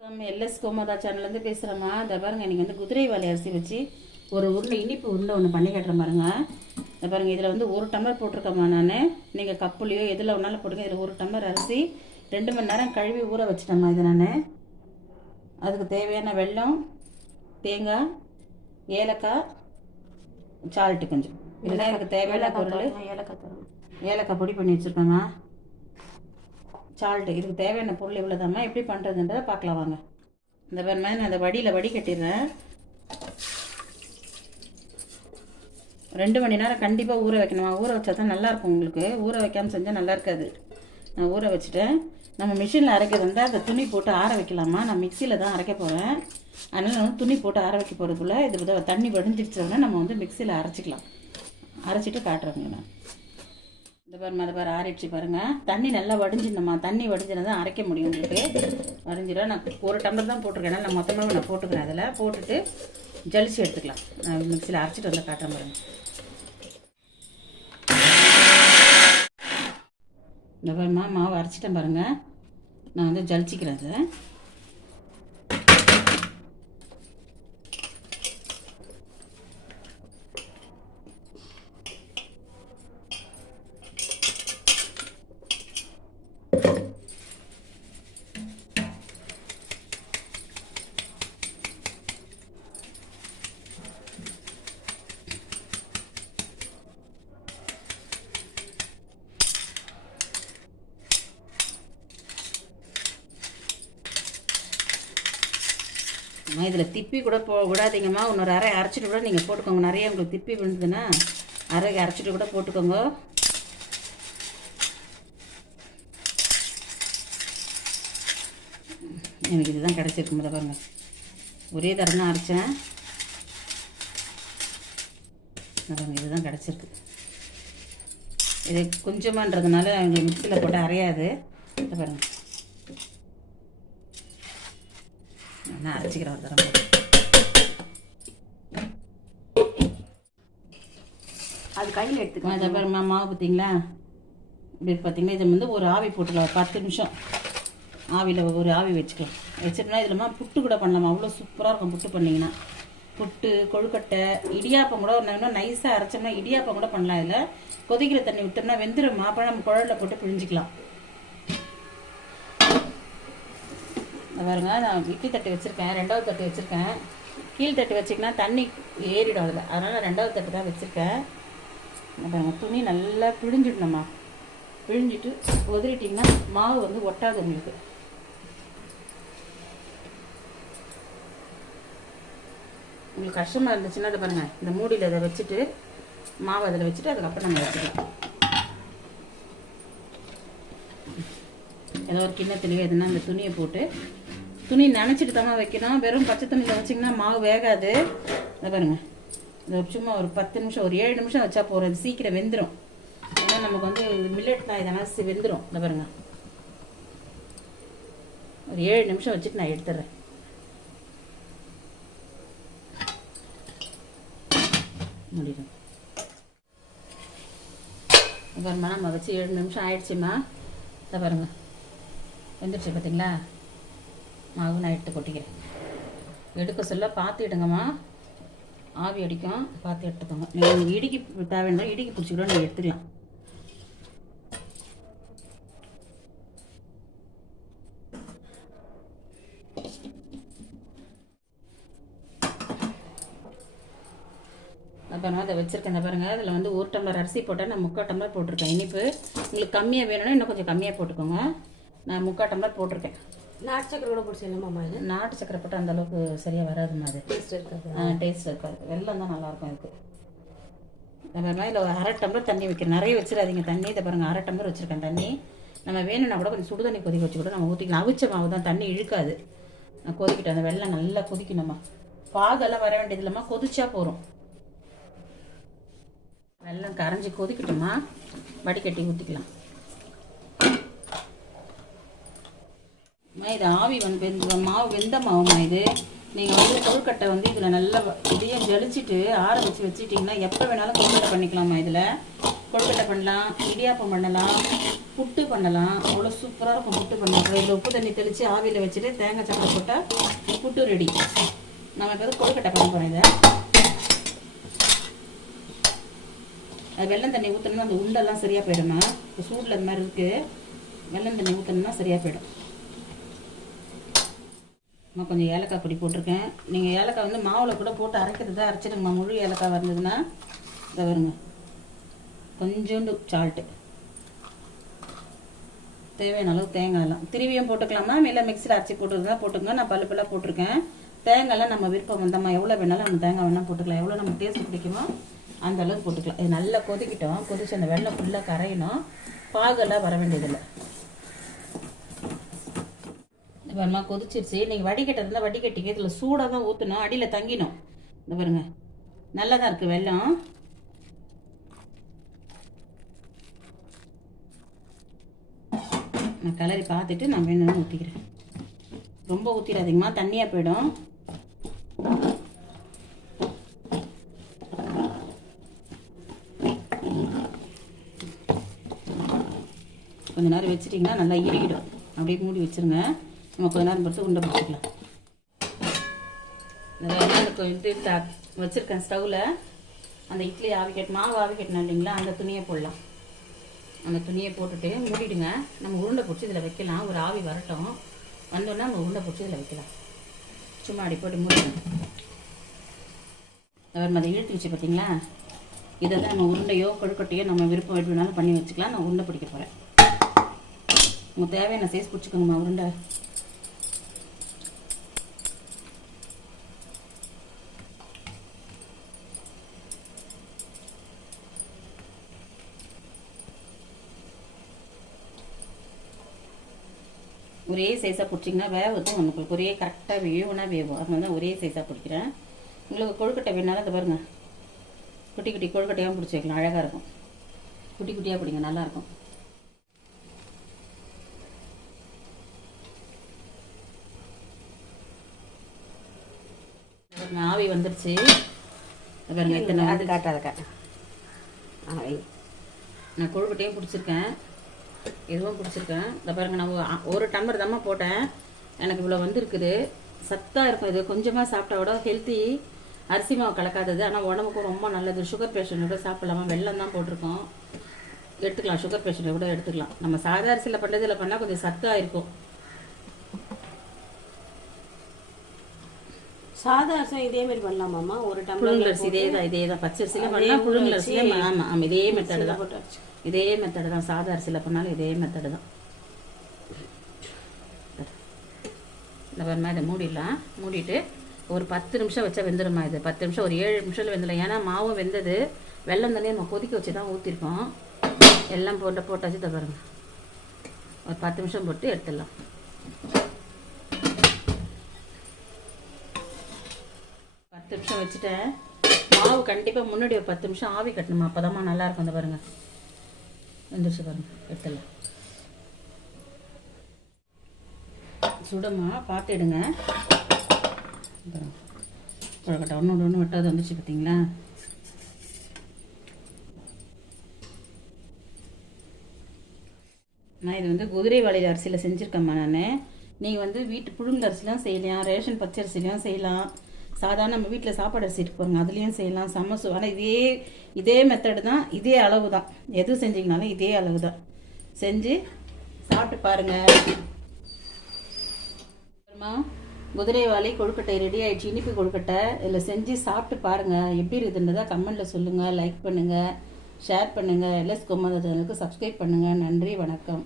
நம்ம எல்எஸ் கோமாதா சேனல்லேருந்து பேசுகிறேம்மா இந்த பாருங்க இன்றைக்கி வந்து குதிரைவாலி அரிசி வச்சு ஒரு உருண்டை இனிப்பு உருண்டை ஒன்று பண்ணி காட்டுறேன் பாருங்க. இந்த பாருங்க இதில் வந்து ஒரு டம்ளர் போட்டிருக்கேம்மா நான். நீங்கள் கப்புலையோ எதில் வேணாலும் போட்டுங்க. இதில் ஒரு டம்ளர் அரிசி ரெண்டு மணி நேரம் கழுவி ஊற வச்சிட்டேம்மா இது நான். அதுக்கு தேவையான வெல்லம் தேங்காய் ஏலக்காய் சால்ட்டு கொஞ்சம். இதுதான் எனக்கு தேவையான பொருள் ஏலக்காய் ஏலக்காய் பொடி பண்ணி வச்சுருக்கேம்மா. சால்ட்டு. இதுக்கு தேவையான பொருள் இவ்வளோதாம்மா எப்படி பண்ணுறதுன்றதை பார்க்கலாம் வாங்க. இந்த மாதிரி நான் அந்த வடியில் வடி கட்டிடுறேன். ரெண்டு மணி நேரம் கண்டிப்பாக ஊற வைக்கணுமா? ஊற வச்சா தான் நல்லாயிருக்கும் உங்களுக்கு. ஊற வைக்காமல் செஞ்சால் நல்லா இருக்காது நான் ஊற வச்சுட்டேன். நம்ம மிஷினில் அரைக்கிறது வந்து அந்த துணி போட்டு ஆற வைக்கலாமா? நான் மிக்சியில் தான் அரைக்க போகிறேன் அதனால் நான் வந்து துணி போட்டு ஆற வைக்க போகிறதுக்குள்ள இது தண்ணி வடிஞ்சிடுச்சோன்னா நம்ம வந்து மிக்சியில் அரைச்சிக்கலாம். அரைச்சிட்டு காட்டுறேங்க நான். இந்த பாருமா அதை பாரு ஆறிடுச்சு பாருங்க. தண்ணி நல்லா வடிஞ்சிடணுமா தண்ணி வடிஞ்சினா தான் அரைக்க முடியும் உங்களுக்கு. வடிஞ்சிடும் நான் ஒரு டம்ளர் தான் போட்டிருக்கேன். நான் மொத்தமாக நான் போட்டுக்கிறேன். அதில் போட்டுட்டு ஜலிச்சு எடுத்துக்கலாம். நான் மிக்சியில் அரைச்சிட்டு வந்து காட்டுறேன் பாருங்க. இந்த பாருமா மாவு அரைச்சிட்டேன் பாருங்க. நான் வந்து ஜலிச்சிக்கிறேன் அதை. இதில் திப்பி கூட போ விடாதீங்கம்மா. இன்னொரு அரை அரைச்சிட்டு கூட நீங்கள் போட்டுக்கோங்க. நிறைய உங்களுக்கு திப்பி விழுந்ததுன்னா அரை அரைச்சிட்டு கூட போட்டுக்கோங்க. எனக்கு இதுதான் கிடச்சிருக்கு முத பாருங்க. ஒரே தரம் தான் அரைச்சேன். இதை இதுதான் கிடச்சிருக்கு. இது கொஞ்சமான்றதுனால அவங்களுக்கு மிக்சியில் போட்டு அரையாது. இதை பாருங்க நான் அரைச்சிக்கிறேன் தரம். அது கையில் எடுத்துக்கலாம் அதை பாருமா மாவு பார்த்தீங்களா இப்படி பார்த்தீங்களா இதை வந்து ஒரு ஆவி போட்டுக்கலாம் ஒரு பத்து நிமிஷம். ஆவியில் ஒரு ஆவி வச்சுக்கலாம். வச்சிட்டோம்னா இதில்மா புட்டு கூட பண்ணலாமா? அவ்வளோ சூப்பராக இருக்கும் புட்டு பண்ணிங்கன்னா. புட்டு கொழுக்கட்டை இடியாப்பம் கூட இன்னும் நைஸாக அரைச்சோம்னா இடியாப்பம் கூட பண்ணலாம் இதில். கொதிக்கிற தண்ணி விட்டோம்னா வெந்துடும் அப்புறம் நம்ம குழலில் போட்டு பிழிஞ்சிக்கலாம். பாருங்க நான் இட்லி தட்டு வச்சுருக்கேன் ரெண்டாவது தட்டு வச்சுருக்கேன். கீழ் தட்டு வச்சிங்கன்னா தண்ணி ஏறிடும் அதில். அதனால் ரெண்டாவது தட்டு தான் வச்சுருக்கேன். பாருங்க துணி நல்லா பிழிஞ்சிடணும்மா. பிழிஞ்சிட்டு உதறிட்டிங்கன்னா மாவு வந்து ஒட்டாது உங்களுக்கு. உங்களுக்கு கஷ்டமாக இருந்துச்சுன்னா அதை பாருங்கள் இந்த மூடியில் இதை வச்சுட்டு மாவு அதில் வச்சுட்டு அதுக்கப்புறம் நம்ம வச்சுக்கலாம். ஏதோ ஒரு கிண்ணத்துலேயே எதுனா அந்த துணியை போட்டு துணி நினச்சிட்டு தான் வைக்கணும். வெறும் பச்சை தண்ணியில் வச்சிங்கன்னா மாவு வேகாது. இதை பாருங்க. இதை சும்மா ஒரு பத்து நிமிஷம் ஒரு ஏழு நிமிஷம் வச்சா போகிறோம் இது சீக்கிரம் வெந்துடும் ஏன்னா நமக்கு வந்து மில்லட் தான் இதெல்லாம் வெந்துடும் இந்த பாருங்க. ஒரு ஏழு நிமிஷம் வச்சுட்டு நான் எடுத்துடுறேன் முடியும். பாருமா நம்ம வச்சு ஏழு நிமிஷம் ஆயிடுச்சுமா இதை பாருங்க. வந்துடுச்சு பார்த்தீங்களா மாவு நான் எடுத்து கொட்டிக்கிறேன். எடுக்க சொல்ல பார்த்து எடுங்கம்மா. ஆவி அடிக்கும் பார்த்து எடுத்துக்கோங்க. நீங்கள் இடிக்கி தேவைன்னா இடிக்கி பிடிச்சி கூட நீங்கள் எடுத்துக்கலாம். அப்புறம் அதை வச்சுருக்கேன். இந்த பாருங்கள் அதில் வந்து ஒரு டம்ளர் அரிசி போட்டால் நான் முக்கால் டம்ளர் போட்டிருக்கேன். இனிப்பு உங்களுக்கு கம்மியாக வேணும்னா இன்னும் கொஞ்சம் கம்மியாக போட்டுக்கோங்க. நான் முக்கால் டம்ளர் போட்டிருக்கேன். நாட்டு சக்கரை கூட பிடிச்சிடலாமா இது? நாட்டு சக்கரை போட்டால் அந்த அளவுக்கு சரியாக வராதுமா அது. டேஸ்ட் இருக்காது. டேஸ்ட் இருக்காது. வெள்ளம் தான் நல்லாயிருக்கும் இதுக்கு மாதிரி இதில் ஒரு அரை டம்ளர் தண்ணி வைக்கிறேன் நிறைய வச்சிடாதீங்க. தண்ணி இதை பாருங்கள் அரை டம்ளர் வச்சுருக்கேன் தண்ணி. நம்ம வேணும்னா கூட கொஞ்சம் சுடு தண்ணி கொதிக்க வச்சு கூட நம்ம ஊற்றிக்கலாம் அவிச்ச மாவு தான் தண்ணி இழுக்காது. நான் கொதிக்கிட்டேன் அந்த வெள்ளம் நல்லா கொதிக்கணுமா பாகெல்லாம் வர வேண்டியது இல்லைம்மா கொதிச்சா போகிறோம் வெள்ளம் கரைஞ்சி கொதிக்கட்டுமா வடிகட்டி ஊற்றிக்கலாம் அம்மா, இது ஆவி வந்து வெந்த மாவு வெந்த மாவுமா இது. நீங்கள் வந்து கொழுக்கட்டை வந்து இதில் நல்லா இதையும் ஜலிச்சிட்டு ஆற வச்சு வச்சுட்டிங்கன்னா எப்போ வேணாலும் கொழுக்கட்டை பண்ணிக்கலாமா இதில். கொழுக்கட்டை பண்ணலாம் இடியாப்பம் பண்ணலாம் புட்டு பண்ணலாம். அவ்வளோ சூப்பராக இருக்கும் புட்டு பண்ணலாம் இதில் உப்பு தண்ணி தெளித்து ஆவியில் வச்சுட்டு தேங்காய் சக்கரை போட்டால் புட்டு ரெடி நம்ம வந்து கொழுக்கட்டை பண்ண போகிறோம் இதை. அது வெள்ளம் தண்ணி ஊற்றணும்னா அந்த உண்டெல்லாம் சரியாக போயிடுமா இப்போ சூடில் இந்த மாதிரி இருக்குது வெள்ளம் தண்ணி ஊற்றணும்னா சரியாக போயிடும். இன்னும் கொஞ்சம் ஏலக்காய் பொடி போட்டிருக்கேன். நீங்கள் ஏலக்காய் வந்து மாவில் கூட போட்டு அரைக்கிறது தான் அரைச்சிடுங்கம்மா. முழு ஏலக்காய் வந்ததுன்னா இதை வருங்க கொஞ்சோண்டு சால்ட்டு தேவையான அளவு தேங்காயெல்லாம் திருவியும் போட்டுக்கலாமா? இல்லை மிக்சியில் அரைச்சி போட்டுருந்தா போட்டுங்க நான் பல்லு பல்லாக போட்டிருக்கேன். தேங்காயெல்லாம் நம்ம விருப்பம் வந்தம்மா எவ்வளோ வேணாலும் நம்ம தேங்காய் வேணால் போட்டுக்கலாம். எவ்வளோ நம்ம டேஸ்ட் பிடிக்குமோ அந்த அளவுக்கு போட்டுக்கலாம். இது நல்லா கொதிக்கிட்டோம். கொதிச்சு அந்த வெள்ளம் ஃபுல்லாக கரையணும். பாகெல்லாம் வர வேண்டியதில்லை. பாருமா கொதிச்சிருச்சு. நீங்கள் வடிகட்டது இருந்தால் வடிகட்டிங்க இதில் சூடாக தான் ஊற்றணும் அடியில் தங்கிடும் இந்த பாருங்க. நல்லா தான் இருக்குது வெள்ளம். நான் கலரி பார்த்துட்டு நான் வேணும்னு ஊற்றிக்கிறேன் ரொம்ப ஊற்றிடாதீங்கம்மா தண்ணியாக போயிடும். கொஞ்ச நேரம் வச்சிட்டிங்கன்னா நல்லா இறுகிடும். அப்படியே மூடி வச்சிருங்க. நம்ம கொஞ்ச நேரம் பொறுத்து உண்டை பிடிச்சிக்கலாம். இந்த இது த வச்சுருக்கேன் ஸ்டவ்வில் அந்த இட்லி ஆவி மாவு ஆவி இல்லைங்களா? அந்த துணியை போடலாம். அந்த துணியை போட்டுட்டு மூடிடுங்க. நம்ம உருண்டை பிடிச்சி இதில் வைக்கலாம். ஒரு ஆவி வரட்டும். வந்தோடனே நம்ம உருண்டை பிடிச்சி இதில் வைக்கலாம். சும்மா அடி போட்டு மூடிடுங்க. அவர் அதை இழுத்து வச்சு பார்த்தீங்களா இதை தான் நம்ம உருண்டையோ கொழுக்கட்டையோ நம்ம விருப்பம் எப்படி வேணாலும் பண்ணி வச்சுக்கலாம். நான் உருண்டை பிடிக்க போகிறேன் உங்கள் தேவையான சைஸ் பிடிச்சிக்கோங்கம்மா உருண்டை. ஒரே சைஸாக பிடிச்சிங்கன்னா வேவது உங்களுக்கு ஒரே கரெக்டாக வேவுனா வேவும் அதனால தான் ஒரே சைஸாக பிடிக்கிறேன். உங்களுக்கு கொழுக்கட்டை வேணாலும் அதை பாருங்க. குட்டி குட்டி கொழுக்கட்டையாக பிடிச்சி வைக்கலாம். அழகாக இருக்கும். குட்டி குட்டியாக பிடிங்க. நல்லாயிருக்கும் ஆவி வந்துருச்சு. பாருங்க இத்தனை அது வந்து காட்டாத காட்டு. ஆ வை நான் கொழுக்கட்டையும் பிடிச்சிருக்கேன். இதுவும் பிடிச்சிருக்கேன் இந்த பாருங்க நான் ஒரு- ஒரு டம்ளர் தாம்மா போட்டேன். எனக்கு இவ்வளோ வந்திருக்குது. சத்தாக இருக்கும் இது. கொஞ்சமாக சாப்பிட்டா கூட ஹெல்த்தி அரிசி மாவு கலக்காதது. ஆனால் உடம்புக்கும் ரொம்ப நல்லது. சுகர் பேஷண்ட்டோட சாப்பிடலாமா? வெள்ளம் தான் போட்டிருக்கோம். எடுத்துக்கலாம். சுகர் பேஷண்ட்டை கூட எடுத்துக்கலாம். நம்ம சாதா அரிசியில் பண்ணுறதுல பண்ணால் கொஞ்சம் சத்தாக இருக்கும். சாதா அரிசி இதே மாதிரி பண்ணலாமாம்மா? ஒரு டம்ளர் புழுங்கலரிசி இதே தான் இதே தான் பச்சை அரிசியில் பண்ணால் புழுங்கலரிசியே ஆமாம் ஆமாம் இதே மெத்தடு தான். இதே மெத்தடு தான். சாதா அரிசியில் பண்ணாலும் இதே மெத்தடு தான். இந்த மாதிரி இதை மூடிடலாம். மூடிட்டு ஒரு பத்து நிமிஷம் வச்சா வெந்துடுமா இது. பத்து நிமிஷம் ஒரு ஏழு நிமிஷத்தில் வெந்துடும் ஏன்னா மாவும் வெந்தது. வெள்ளம் தண்ணி நம்ம கொதிக்க வச்சு தான் ஊற்றிருக்கோம் எல்லாம் போட்டு போட்டாச்சு இதை பாருங்க. ஒரு பத்து நிமிஷம் போட்டு எடுத்துடலாம். பத்து நிமிஷம் வச்சுட்டேன். மாவு கண்டிப்பாக முன்னாடி ஒரு பத்து நிமிஷம் ஆவி கட்டணுமா? அப்போதாம்மா நல்லா நல்லாயிருக்கும் அந்த பாருங்கள் வெந்துருச்சு பாருங்கள் எடுத்துடலாம். சுடமா? பார்த்துடுங்க ஒன்று ஒன்று வெட்டாது வந்துச்சு பார்த்தீங்களா நான் இது வந்து குதிரை வாழையில் அரிசியில் செஞ்சுருக்கேம்மா நான். நீங்கள் வந்து வீட்டு புழுங்கரிசிலாம் செய்யலாம். ரேஷன் பச்சை செய்யலாம். சாதாரண நம்ம வீட்டில் சாப்பாடு அரிசி இருக்கு பாருங்க அதுலேயும் செய்யலாம். சமசு ஆனால் இதே இதே மெத்தடு தான் இதே அளவு தான். எது செஞ்சிங்கனாலும் இதே அளவு தான். செஞ்சு சாப்பிட்டு பாருங்கள் அப்புறமா குதிரைவாலி கொழுக்கட்டை ரெடி ஆகிடுச்சு இனிப்பு கொழுக்கட்டை. இதில் செஞ்சு சாப்பிட்டு பாருங்கள் எப்படி இருக்குன்றதா கமெண்ட்டில் சொல்லுங்கள் லைக் பண்ணுங்கள் ஷேர் பண்ணுங்கள் எல்எஸ் கோமாதா சேனலுக்கு சப்ஸ்கிரைப் பண்ணுங்கள் நன்றி வணக்கம்.